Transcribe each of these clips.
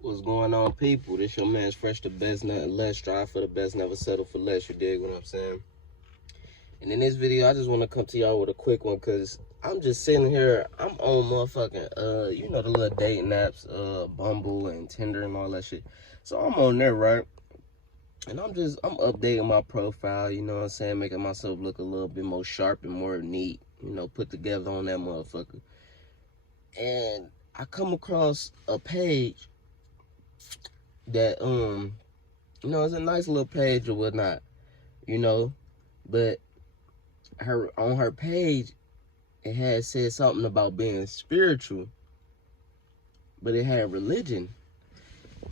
What's going on, people? This your man's Fresh, the best, nothing less. Strive for the best, never settle for less. You dig what I'm saying? And in this video, I just want to come to y'all with a quick one, because I'm just sitting here. I'm on motherfucking, you know, the little dating apps, Bumble and Tinder and all that shit. So I'm on there, right? And I'm updating my profile, you know what I'm saying? Making myself look a little bit more sharp and more neat, you know, put together on that motherfucker. And I come across a page that, you know, it's a nice little page or whatnot, you know, but on her page, it had said something about being spiritual, but it had religion,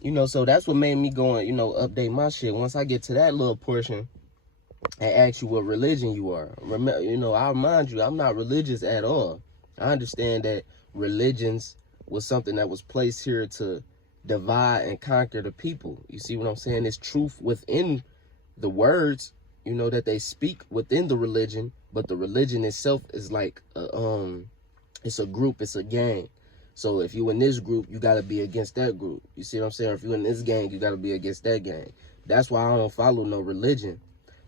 you know, so that's what made me go and, you know, update my shit. Once I get to that little portion and ask you what religion you are, remember, you know, I'll remind you, I'm not religious at all. I understand that religions was something that was placed here to divide and conquer the people. You see what I'm saying? It's truth within the words, you know, that they speak within the religion, but the religion itself is like it's a group, it's a gang. So if you in this group, you gotta be against that group. You see what I'm saying? If you in this gang, you gotta be against that gang. That's why I don't follow no religion.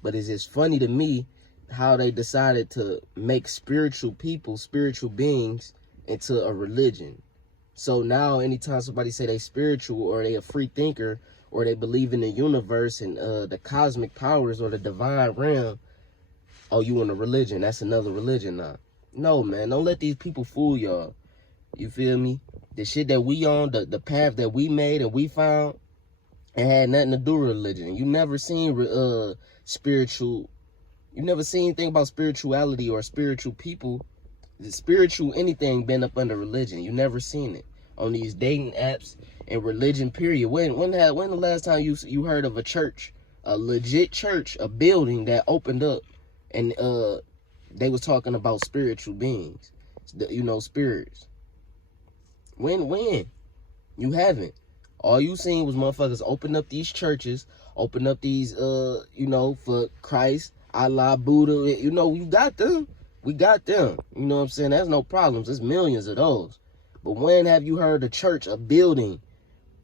But it's just funny to me how they decided to make spiritual people, spiritual beings, into a religion. So now anytime somebody say they spiritual, or they a free thinker, or they believe in the universe and the cosmic powers or the divine realm, oh, you in a religion. That's another religion now. No, man, don't let these people fool y'all. You feel me? The shit that we on, the path that we made and we found, it had nothing to do with religion. You never seen spiritual, you never seen anything about spirituality or spiritual people, the spiritual anything been up under religion. You never seen it on these dating apps and religion, period. When the last time you heard of a church, a legit church, a building that opened up and they was talking about spiritual beings, you know, spirits? When you haven't. All you seen was motherfuckers open up these churches, open up these you know, for Christ, Allah, Buddha, you know, you got them. We got them. You know what I'm saying? There's no problems. There's millions of those. But when have you heard a church, a building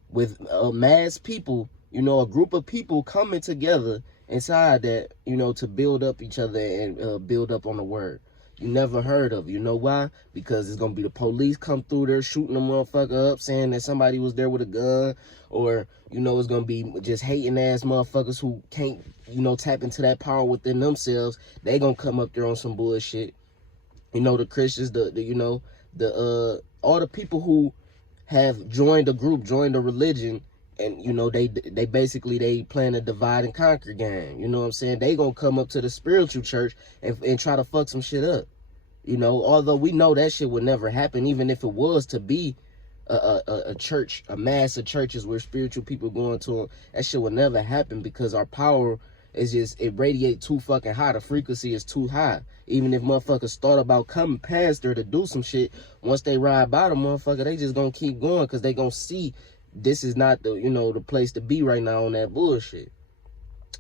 with mass people, you know, a group of people coming together inside that, you know, to build up each other and build up on the word? You never heard of it. You know why? Because it's going to be the police come through there shooting a motherfucker up, saying that somebody was there with a gun, or, you know, it's going to be just hating ass motherfuckers who can't, you know, tap into that power within themselves. They going to come up there on some bullshit. You know, the Christians, you know, all the people who have joined a group, joined a religion, and, you know, they basically, they playing a divide and conquer game. You know what I'm saying? They gonna come up to the spiritual church and try to fuck some shit up. You know, although we know that shit would never happen, even if it was to be a church, a mass of churches where spiritual people going to them, that shit would never happen, because our power is just, it radiates too fucking high. The frequency is too high. Even if motherfuckers thought about coming past there to do some shit, once they ride by the motherfucker, they just gonna keep going, because they gonna see this is not the, you know, the place to be right now on that bullshit.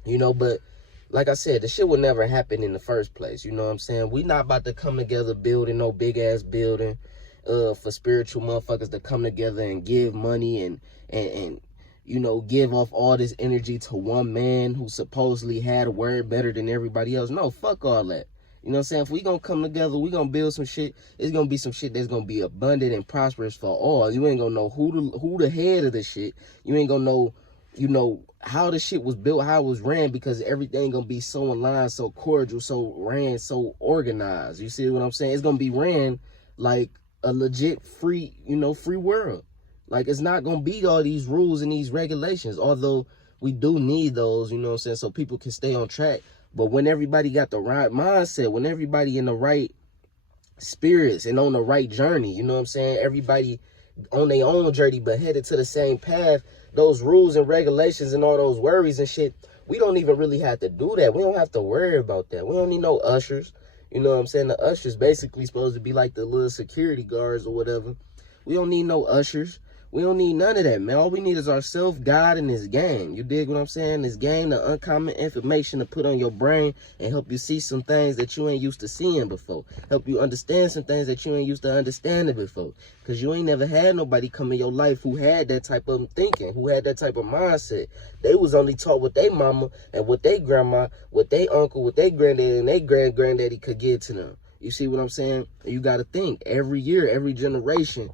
You know, but like I said, the shit would never happen in the first place. You know what I'm saying? We not about to come together building no big ass building for spiritual motherfuckers to come together and give money and you know, give off all this energy to one man who supposedly had a word better than everybody else. No, fuck all that. You know what I'm saying? If we gonna come together, we gonna build some shit. It's gonna be some shit that's gonna be abundant and prosperous for all. You ain't gonna know who the head of the shit. You ain't gonna know, you know, how the shit was built, how it was ran, because everything gonna be so aligned, so cordial, so ran, so organized. You see what I'm saying? It's gonna be ran like a legit free, you know, free world. Like, it's not gonna be all these rules and these regulations, although we do need those, you know what I'm saying, so people can stay on track. But when everybody got the right mindset, when everybody in the right spirits and on the right journey, you know what I'm saying, everybody on their own journey but headed to the same path, those rules and regulations and all those worries and shit, we don't even really have to do that. We don't have to worry about that. We don't need no ushers. You know what I'm saying? The ushers basically supposed to be like the little security guards or whatever. We don't need no ushers. We don't need none of that, man. All we need is ourselves, God, and this game. You dig what I'm saying? This game, the uncommon information to put on your brain and help you see some things that you ain't used to seeing before. Help you understand some things that you ain't used to understanding before. Because you ain't never had nobody come in your life who had that type of thinking, who had that type of mindset. They was only taught what they mama and what they grandma, what they uncle, what they granddaddy, and they granddaddy could give to them. You see what I'm saying? You got to think. Every year, every generation,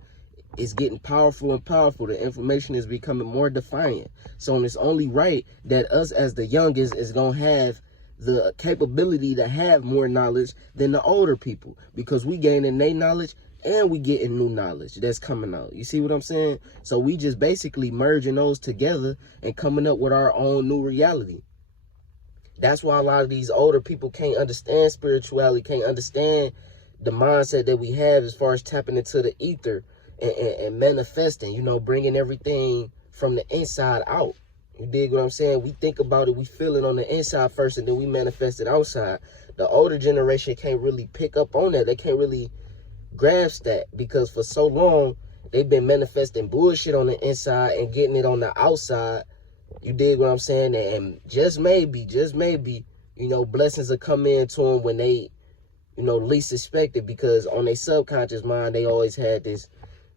it's getting powerful and powerful. The information is becoming more defiant. So it's only right that us as the youngest is going to have the capability to have more knowledge than the older people, because we gaining their knowledge and we getting new knowledge that's coming out. You see what I'm saying? So we just basically merging those together and coming up with our own new reality. That's why a lot of these older people can't understand spirituality, can't understand the mindset that we have as far as tapping into the ether and manifesting, you know, bringing everything from the inside out. You dig what I'm saying? We think about it, we feel it on the inside first, and then we manifest it outside. The older generation can't really pick up on that. They can't really grasp that, because for so long, they've been manifesting bullshit on the inside and getting it on the outside. You dig what I'm saying? And just maybe, you know, blessings will come into them when they, you know, least expect it, because on their subconscious mind, they always had this,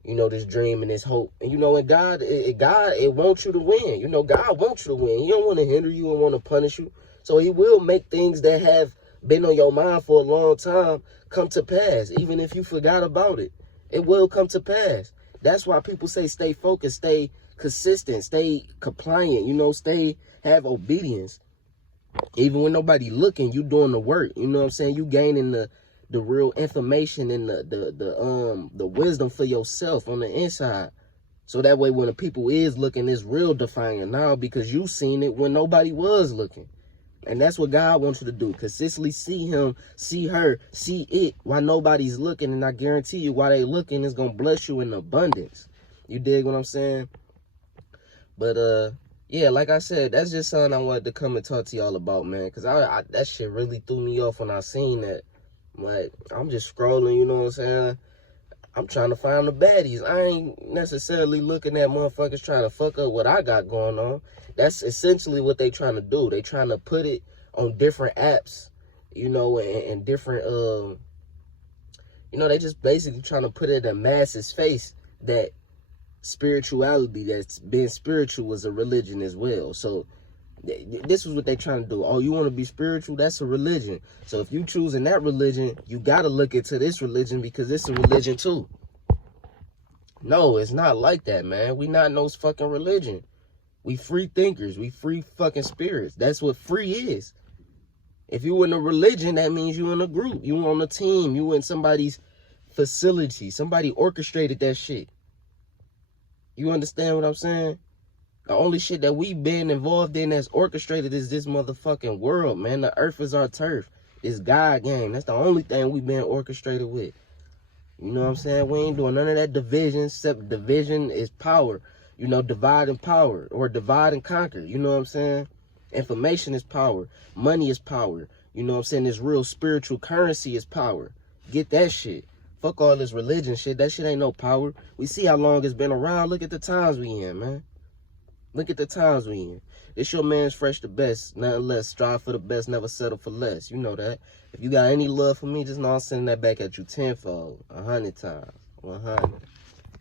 you know, this dream and this hope. And, you know, and God, it wants you to win. You know, God wants you to win. He don't want to hinder you and want to punish you. So he will make things that have been on your mind for a long time come to pass. Even if you forgot about it, it will come to pass. That's why people say stay focused, stay consistent, stay compliant, you know, have obedience. Even when nobody looking, you doing the work. You know what I'm saying? You gaining the real information and the wisdom for yourself on the inside. So that way when the people is looking, it's real defiant now, because you seen it when nobody was looking. And that's what God wants you to do. Consistently see him, see her, see it while nobody's looking. And I guarantee you, while they looking, it's going to bless you in abundance. You dig what I'm saying? But, yeah, like I said, that's just something I wanted to come and talk to y'all about, man. Because that shit really threw me off when I seen that. Like, I'm just scrolling, you know what I'm saying? I'm trying to find the baddies. I ain't necessarily looking at motherfuckers trying to fuck up what I got going on. That's essentially what they trying to do. They trying to put it on different apps, you know, and different, you know, they just basically trying to put it in the masses' face that spirituality, that's being spiritual, was a religion as well. So this is what they trying to do. Oh, you want to be spiritual? That's a religion. So if you choosing that religion, you got to look into this religion, because it's a religion too. No, it's not like that, man. We not no fucking religion. We free thinkers. We free fucking spirits. That's what free is. If you in a religion, that means you in a group. You on a team. You in somebody's facility. Somebody orchestrated that shit. You understand what I'm saying? The only shit that we been involved in that's orchestrated is this motherfucking world, man. The earth is our turf. It's God game. That's the only thing we been orchestrated with. You know what I'm saying? We ain't doing none of that division, except division is power. You know, divide and power, or divide and conquer. You know what I'm saying? Information is power. Money is power. You know what I'm saying? This real spiritual currency is power. Get that shit. Fuck all this religion shit. That shit ain't no power. We see how long it's been around. Look at the times we in, man. Look at the times we in. This your man's Fresh the Best. Nothing less. Strive for the best. Never settle for less. You know that. If you got any love for me, just know I'm sending that back at you tenfold. 100 times. 100.